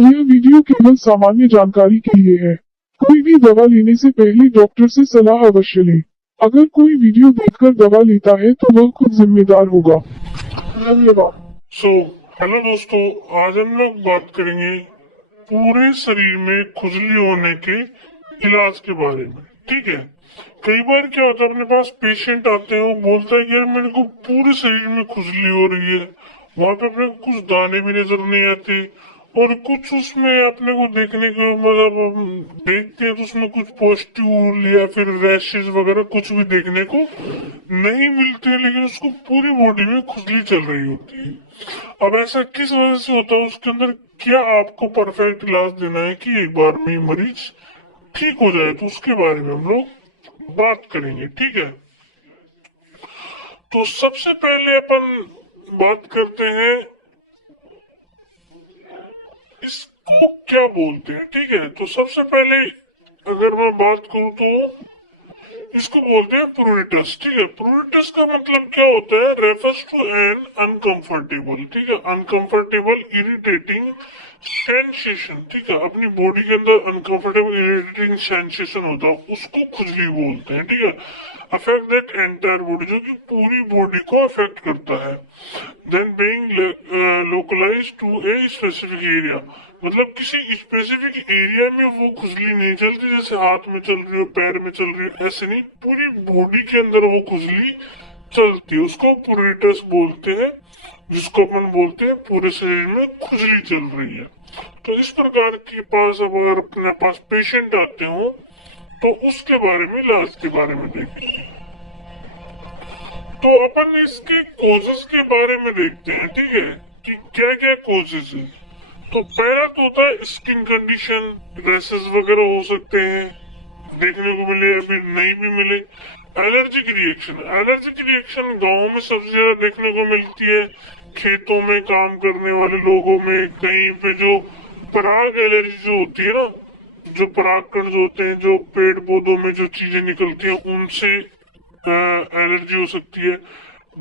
यह वीडियो केवल सामान्य जानकारी के लिए है। कोई भी दवा लेने से पहले डॉक्टर से सलाह अवश्य लें। अगर कोई वीडियो देखकर दवा लेता है तो वह खुद जिम्मेदार होगा। धन्यवाद। हेलो दोस्तों, आज हम लोग बात करेंगे पूरे शरीर में खुजली होने के इलाज के बारे में। ठीक है, कई बार क्या होता है, अपने पास पेशेंट आते हैं, वो बोलता है यार मेरे को पूरे शरीर में खुजली हो रही है। वहां पे अपने को कुछ दाने भी नजर नहीं आते और कुछ उसमें अपने को देखने को मतलब हम देखते हैं तो उसमें कुछ पोस्ट्यूल या फिर रैशेज वगैरह कुछ भी देखने को नहीं मिलते, लेकिन उसको पूरी बॉडी में खुजली चल रही होती है। अब ऐसा किस वजह से होता है, उसके अंदर क्या आपको परफेक्ट इलाज देना है कि एक बार में मरीज ठीक हो जाए, तो उसके बारे में हम लोग बात करेंगे। ठीक है, तो सबसे पहले अपन बात करते हैं इसको क्या बोलते हैं। ठीक है, तो सबसे पहले अगर मैं बात करूं तो इसको बोलते हैं प्रूरिटस। ठीक है, प्रूरिटस का मतलब क्या होता है, रेफर्स टू एन अनकंफर्टेबल, ठीक है, अनकंफर्टेबल इरिटेटिंग सेंसेशन। ठीक है, अपनी बॉडी के अंदर अनकंफर्टेबल इरिटेटिंग सेंसेशन होता है, उसको खुजली बोलते हैं। ठीक है, अफेक्ट दैट एंटायर बॉडी, जो कि पूरी बॉडी को अफेक्ट करता है। Then being localized to a specific area, मतलब किसी स्पेसिफिक एरिया में वो खुजली नहीं चलती, जैसे हाथ में चल रही हो, पैर में चल रही हो, ऐसे नहीं, पूरी बॉडी के अंदर वो खुजली चलती है, उसको प्रूरिटस बोलते हैं, जिसको अपन बोलते हैं पूरे शरीर में खुजली चल रही है। तो इस प्रकार के पास अगर अपने पास पेशेंट आते हो तो उसके बारे में, इलाज के बारे में देखेंगे। तो अपन इसके कोजेस के बारे में देखते हैं। ठीक है, कि क्या क्या कोजेस है। तो पहला तो होता है स्किन कंडीशन, रैशेस वगैरह हो सकते हैं, देखने को मिले या फिर नहीं भी मिले। एलर्जिक रिएक्शन, एलर्जिक रिएक्शन गाँव में सबसे ज्यादा देखने को मिलती है, खेतों में काम करने वाले लोगों में, कहीं पे जो पराग एलर्जी जो होती है ना, जो परागकण जो होते हैं, जो पेड़ पौधों में जो चीजें निकलती हैं, उनसे एलर्जी हो सकती है।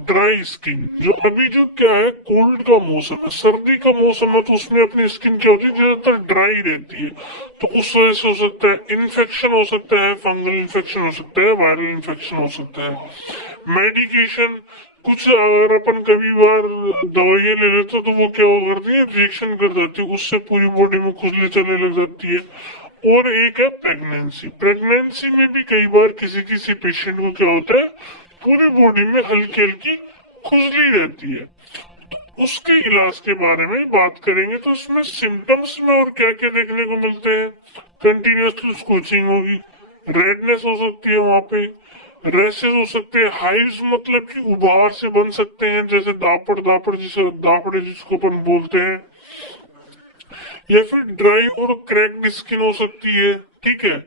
ड्राई स्किन, जो अभी जो क्या है, कोल्ड का मौसम है, सर्दी का मौसम है, तो उसमें अपनी स्किन क्या होती है, ज्यादातर ड्राई रहती है, तो उस वजह से हो सकता है। इन्फेक्शन हो सकता है, फंगल इन्फेक्शन हो सकता है, वायरल इन्फेक्शन हो सकता है। मेडिकेशन, कुछ अगर अपन कभी बार दवाइयाँ ले लेते हैं तो वो क्या करती है, रिएक्शन कर जाती है, उससे पूरी बॉडी में खुजली चलने लग जाती है। और एक है प्रेगनेंसी, प्रेगनेंसी में भी कई बार किसी किसी पेशेंट को क्या होता है, पूरी बॉडी में हल्की हल्की खुजली रहती है। तो उसके इलाज के बारे में बात करेंगे। तो इसमें सिम्टम्स में और क्या क्या देखने को मिलते हैं, कंटिन्यूसली स्कोचिंग होगी, रेडनेस हो सकती है, वहां पे रैशेज हो सकते हैं, हाइव्स मतलब कि उबार से बन सकते हैं, जैसे दापड़ दापड़ जिसे दापड़े जिसको अपन बोलते हैं, या फिर ड्राई और क्रैक्ड स्किन हो सकती है। ठीक है,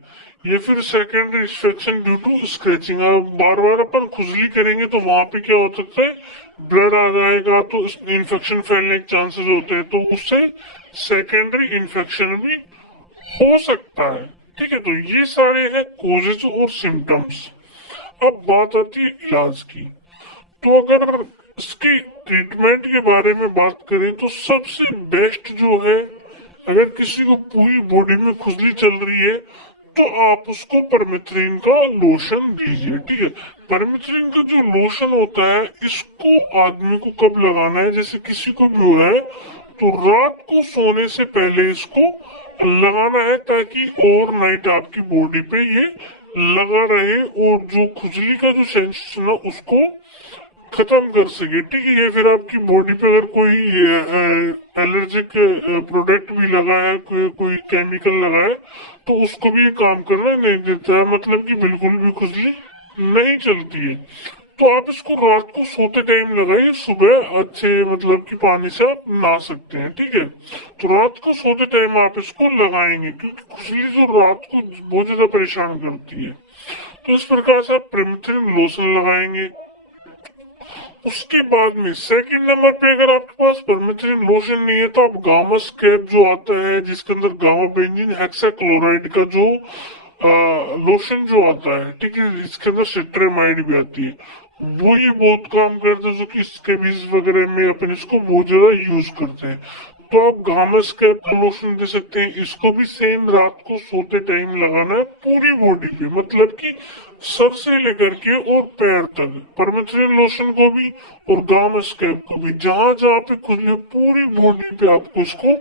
या फिर secondary infection due to scratching, बार बार अपन खुजली करेंगे तो वहां पे क्या हो सकता है, ब्लड आ जाएगा, तो इन्फेक्शन फैलने के चांसेस होते हैं, तो उससे सेकेंडरी इन्फेक्शन भी हो सकता है। ठीक है, तो ये सारे हैं कोजेज और सिम्टम्स। अब बात आती है इलाज की। तो अगर इसकी ट्रीटमेंट के बारे में बात करें तो सबसे बेस्ट जो है, अगर किसी को पूरी बॉडी में खुजली चल रही है तो आप उसको परमेथ्रिन का लोशन दीजिए। ठीक है, परमेथ्रिन का जो लोशन होता है, इसको आदमी को कब लगाना है, जैसे किसी को भी हो रहा है तो रात को सोने से पहले इसको लगाना है, ताकि ओवर नाइट आपकी बॉडी पे ये लगा रहे और जो खुजली का जो सेंसेशन है उसको खत्म कर सके। ठीक है, फिर आपकी बॉडी पे अगर कोई एलर्जिक प्रोडक्ट भी लगा है, कोई केमिकल लगा है, तो उसको भी काम करना नहीं देता है, मतलब कि बिल्कुल भी खुजली नहीं चलती है। तो आप इसको रात को सोते टाइम लगाइए, सुबह अच्छे मतलब कि पानी से आप नहा सकते हैं। ठीक है, तो रात को सोते टाइम आप इसको लगाएंगे, क्योंकि खुजली जो रात को बहुत ज्यादा परेशान करती है। तो इस प्रकार से आप प्रिमेथ्रिन लोशन लगाएंगे। उसके बाद में सेकंड नंबर पे अगर आपके पास परमेथ्रिन लोशन नहीं है तो आप गामा स्केप जो आता है, जिसके अंदर गामा बेंजीन हेक्साक्लोराइड का जो लोशन जो आता है, ठीक है, इसके अंदर सिट्रेमाइड भी आती है, वो ये बहुत काम करता है, जो कि स्केबीज वगैरह में अपन इसको बहुत ज्यादा यूज करते हैं। तो आप गामस कैप का लोशन दे सकते हैं। इसको भी सेम रात को सोते टाइम लगाना है पूरी बॉडी पे, मतलब कि सर से लेकर के और पैर तक। परमेथ्रिन लोशन को भी और गामस कैप को भी जहां जहां पे खुजली पूरी बॉडी पे आपको इसको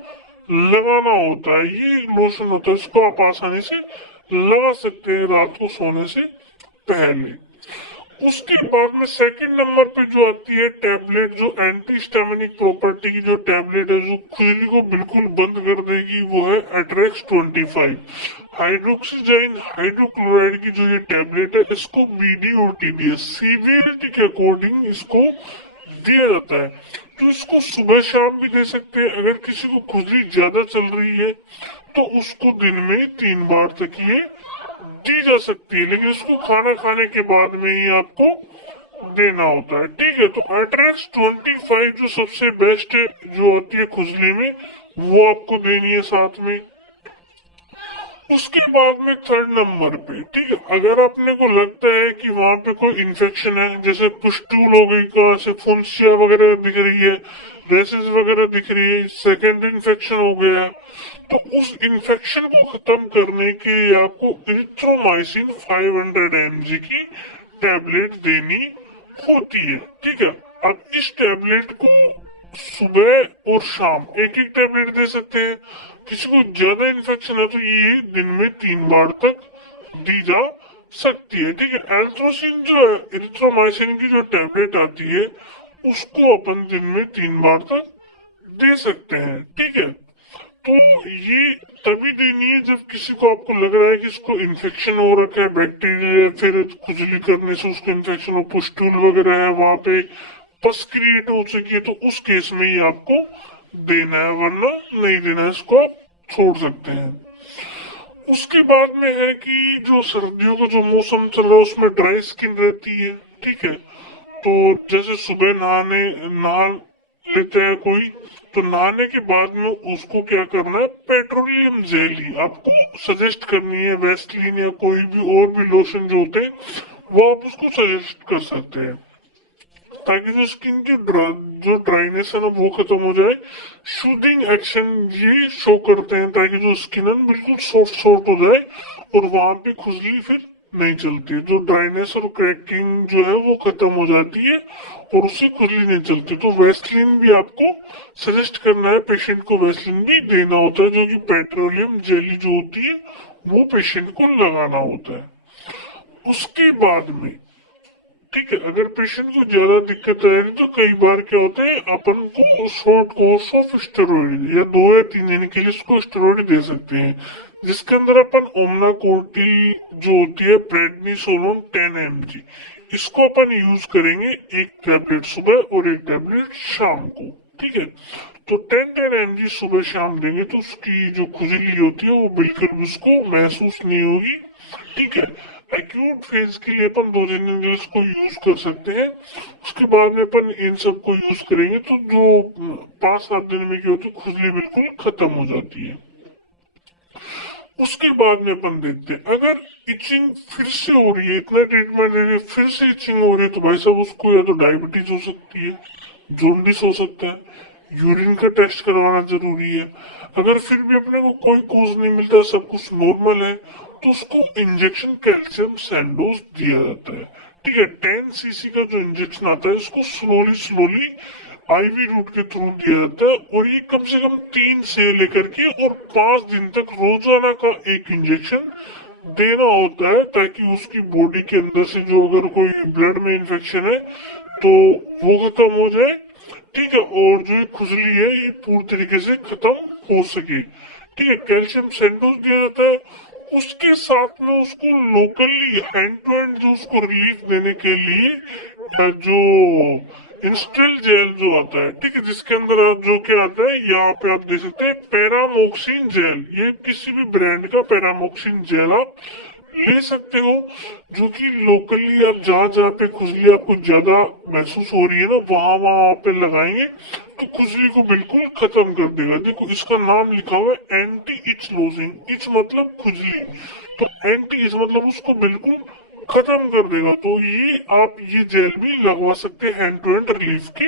लगाना होता है। ये लोशन होता है, इसको आप आसानी से लगा सकते हैं रात को सोने से पहले। उसके बाद में सेकंड नंबर पे जो आती है टैबलेट, जो एंटी हिस्टामिनिक प्रॉपर्टी की जो टैबलेट है, जो खुजली को बिल्कुल बंद कर देगी, वो है एट्रेक्स 25 हाइड्रोक्सीजाइन हाइड्रोक्लोराइड की जो ये टैबलेट है। इसको बीडी और टीडीएस सीवियरिटी के अकॉर्डिंग इसको दिया जाता है। तो इसको सुबह शाम भी दे सकते हैं। अगर किसी को खुजली ज्यादा चल रही है तो उसको दिन में 3 बार तक ये दी जा सकती है, लेकिन इसको खाना खाने के बाद में ही आपको देना होता है। ठीक है, तो एट्रेक्स 25 जो सबसे बेस्ट है जो होती है खुजली में, वो आपको देनी है साथ में। उसके बाद में थर्ड नंबर पे, ठीक है, अगर अपने को लगता है कि वहां पे कोई इन्फेक्शन है, जैसे पुस्टूल हो गई, कहाँ से फुंसिया वगैरह दिख रही है, रेसेस वगैरह दिख रही है, सेकेंड इन्फेक्शन हो गया है, तो उस इन्फेक्शन को खत्म करने के लिए आपको इरिथ्रोमाइसिन 500 mg की टैबलेट देनी होती है। ठीक है, अब इस टैबलेट को सुबह और शाम एक एक टैबलेट दे सकते हैं। किसी को ज्यादा इन्फेक्शन है तो ये दिन में 3 बार तक दी जा सकती है। ठीक है, एल्ट्रोसिन जो है, इरिथ्रोमाइसिन की जो टैबलेट आती है, उसको अपन दिन में 3 बार तक दे सकते हैं। ठीक है, तो ये तभी देनी है जब किसी को आपको लग रहा है कि इसको इन्फेक्शन हो रखा है, बैक्टीरिया, फिर खुजली करने से उसको इन्फेक्शन हो, पुस्टूल वगैरह है, वहां पे पस क्रिएट हो चुकी है, तो उस केस में ही आपको देना है, वरना नहीं देना है, इसको आप छोड़ सकते हैं। उसके बाद में है कि जो सर्दियों का जो मौसम चल रहा है उसमें ड्राई स्किन रहती है। ठीक है, तो जैसे सुबह नहा लेते हैं कोई, तो नहाने के बाद में उसको क्या करना है, पेट्रोलियम जेली आपको सजेस्ट करनी है। वेस्लिन या कोई भी और भी लोशन जो होते हैं वो आप उसको सजेस्ट कर सकते हैं, ताकि जो स्किन की जो ड्राइनेस है ना वो खत्म हो जाए। सूदिंग एक्शन ये शो करते हैं, ताकि जो स्किन है बिल्कुल सॉफ्ट सॉफ्ट हो जाए और वहां पे खुजली फिर नहीं चलती। जो ड्राइनेस और क्रैकिंग जो है वो खत्म हो जाती है और उससे खुजली नहीं चलती। तो वेस्लिन भी आपको सजेस्ट करना है, पेशेंट को वेस्लिन भी देना होता है, जो कि पेट्रोलियम जेली जो होती है वो पेशेंट को लगाना होता है। उसके बाद में, ठीक है, अगर पेशेंट को ज्यादा दिक्कत आ रही तो कई बार क्या होता है, अपन को शॉर्ट कोर्स ऑफ स्टेरॉइड या 2 या 3 दिन के लिए उसको स्टेरॉइड दे सकते हैं, जिसके अंदर अपन ओमनाकोर्टिल जो होती है प्रेडनिसोलोन 10 mg, इसको अपन यूज करेंगे 1 टैबलेट सुबह और 1 टैबलेट शाम को। ठीक है, तो 10-10 mg सुबह शाम देंगे तो उसकी जो खुजली होती है वो बिल्कुल भी उसको महसूस नहीं होगी। ठीक है, एक्यूट फेज के लिए अपन 2-3 दिन के लिए इसको यूज कर सकते हैं। उसके बाद में अपन इन सब को यूज करेंगे तो जो 5-7 दिन में क्या होती है, खुजली बिल्कुल खत्म हो जाती है। उसके बाद में अपन देखते हैं, अगर इचिंग फिर से हो रही है, इतना ट्रीटमेंट दे रहे फिर से इचिंग हो रही है, तो भाई साहब उसको या तो डायबिटीज हो सकती है, जोंडिस हो सकता है, यूरिन का टेस्ट करवाना जरूरी है। अगर फिर भी अपने को कोई कोज नहीं मिलता, सब कुछ नॉर्मल है, तो उसको इंजेक्शन कैल्शियम सैंडोज दिया जाता है। ठीक है, 10 cc का जो इंजेक्शन आता है उसको स्लोली आईवी रूट के थ्रू दिया जाता है, और ये कम से कम 3 से लेकर के और 5 दिन तक रोजाना का एक इंजेक्शन देना होता है, ताकि उसकी बॉडी के अंदर से जो अगर कोई ब्लड में इन्फेक्शन है तो वो खत्म हो जाए। ठीक है, और जो खुजली है ये पूरी तरीके से खत्म हो सके। ठीक है, कैल्शियम सैंडोज दिया जाता है। उसके साथ में उसको लोकली हैंड टू हैंड जो उसको रिलीफ देने के लिए जो इंस्टेल जेल जो आता है, ठीक है, जिसके अंदर जो क्या आता है, यहाँ पे आप देख सकते हैं पैरामोक्सिन जेल, ये किसी भी ब्रांड का पैरामोक्सिन जेल आप ले सकते हो, जो कि लोकली आप जहाँ जहाँ पे खुजली आपको ज्यादा महसूस हो रही है ना, वहां पे लगाएंगे तो खुजली को बिल्कुल खत्म कर देगा। देखो इसका नाम लिखा हुआ है एंटी इच लूजिंग, इच मतलब खुजली, तो एंटी इच मतलब उसको बिल्कुल खत्म कर देगा। तो ये आप ये जेल भी लगवा सकते हैं हैंड टू हैंड रिलीफ के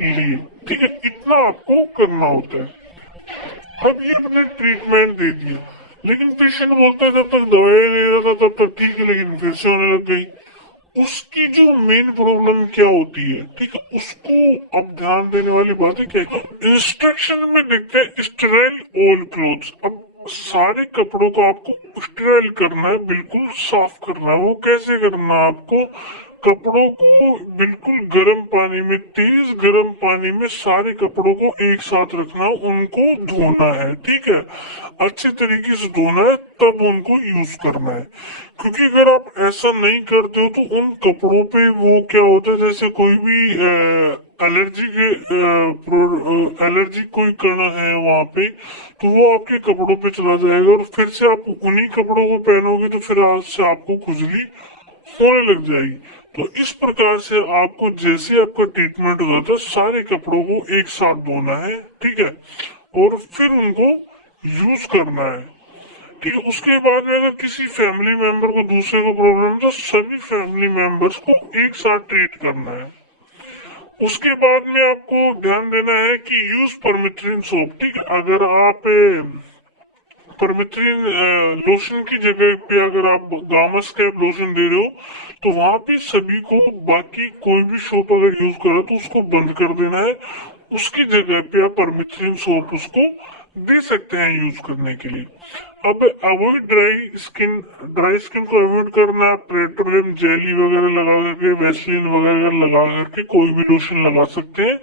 लिए। ठीक है, इतना आपको करना होता है। अब ये अपने ट्रीटमेंट दे दिया, लेकिन पेशेंट बोलता है जब तक दवाई ले रहा था तब तक ठीक है, लेकिन फिर से होने लग गई। उसकी जो मेन प्रॉब्लम क्या होती है, ठीक है, उसको अब ध्यान देने वाली बात है क्या है, इंस्ट्रक्शन में देखते हैं स्टेराइल ऑल क्लोथ्स। अब सारे कपड़ों को आपको स्टेराइल करना है, बिल्कुल साफ करना है। वो कैसे करना है आपको, कपड़ों को बिल्कुल गर्म पानी में, तेज गर्म पानी में सारे कपड़ों को एक साथ रखना, उनको धोना है, ठीक है, अच्छे तरीके से धोना है, तब उनको यूज करना है। क्योंकि अगर आप ऐसा नहीं करते हो तो उन कपड़ों पे वो क्या होता है, जैसे कोई भी एलर्जी के एलर्जी कोई कण है वहां पे, तो वो आपके कपड़ों पे चला जाएगा और फिर से आप उन्हीं कपड़ों को पहनोगे तो फिर आज से आपको खुजली होने लग जाएगी। तो इस प्रकार से आपको जैसे आपका ट्रीटमेंट होता था सारे कपड़ों को एक साथ धोना है, ठीक है, और फिर उनको यूज करना है, ठीक है। उसके बाद में अगर किसी फैमिली मेंबर को दूसरे को प्रॉब्लम तो सभी फैमिली मेंबर्स को एक साथ ट्रीट करना है। उसके बाद में आपको ध्यान देना है कि यूज परमिथ्रिन सोप, ठीक है। अगर आप परमिथ्रिन लोशन की जगह पे अगर आप गामस कैप लोशन दे रहे हो तो वहां पे सभी को बाकी कोई भी सोप अगर यूज करे तो उसको बंद कर देना है। उसकी जगह पे आप परमिथ्रिन सोप उसको दे सकते हैं यूज करने के लिए। अब अवॉइड ड्राई स्किन को अवॉइड करना है। पेट्रोलियम जेली वगैरह लगा करके, वैसलीन वगैरह लगा करके कोई भी लोशन लगा सकते हैं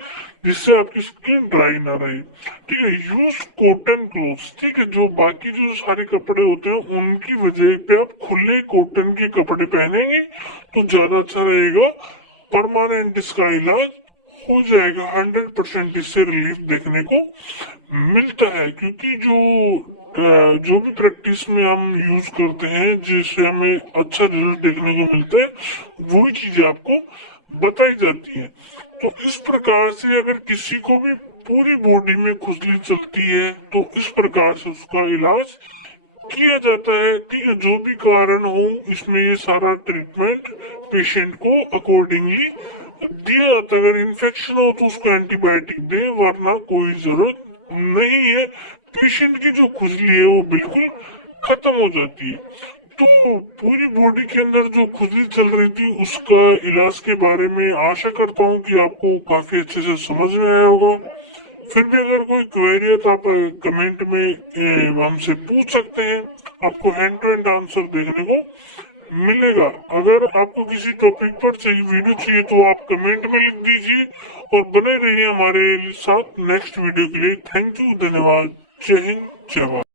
जिससे आपकी स्किन ड्राई ना रहे, ठीक है। यूज कॉटन क्लोथ्स, ठीक है, जो बाकी जो सारे कपड़े होते हैं उनकी वजह पे आप खुले कॉटन के कपड़े पहनेंगे तो ज्यादा अच्छा रहेगा। परमानेंट इसका इलाज हो जाएगा, 100% इससे रिलीफ देखने को मिलता है। क्योंकि जो भी प्रैक्टिस में हम यूज करते हैं जिससे हमें अच्छा रिजल्ट देखने को मिलता है वही चीजें आपको बताई जाती है। तो इस प्रकार से अगर किसी को भी पूरी बॉडी में खुजली चलती है तो इस प्रकार से उसका इलाज किया जाता है, ठीक है। जो भी कारण हो इसमें ये सारा ट्रीटमेंट पेशेंट को अकॉर्डिंगली दिया जाता है। अगर इन्फेक्शन हो तो उसको एंटीबायोटिक दे, वरना कोई जरूरत नहीं है। पेशेंट की जो खुजली है वो बिल्कुल खत्म हो जाती है। तो पूरी बॉडी के अंदर जो खुजली चल रही थी उसका इलाज के बारे में आशा करता हूँ कि आपको काफी अच्छे से समझ में आया होगा। फिर भी अगर कोई क्वेरी है तो आप कमेंट में हमसे पूछ सकते हैं, आपको हैंड टू हैंड आंसर देखने को मिलेगा। अगर आपको किसी टॉपिक पर चाहिए वीडियो चाहिए तो आप कमेंट में लिख दीजिए और बने रहिए हमारे साथ नेक्स्ट वीडियो के लिए। थैंक यू, धन्यवाद, जय हिंद, जय भारत।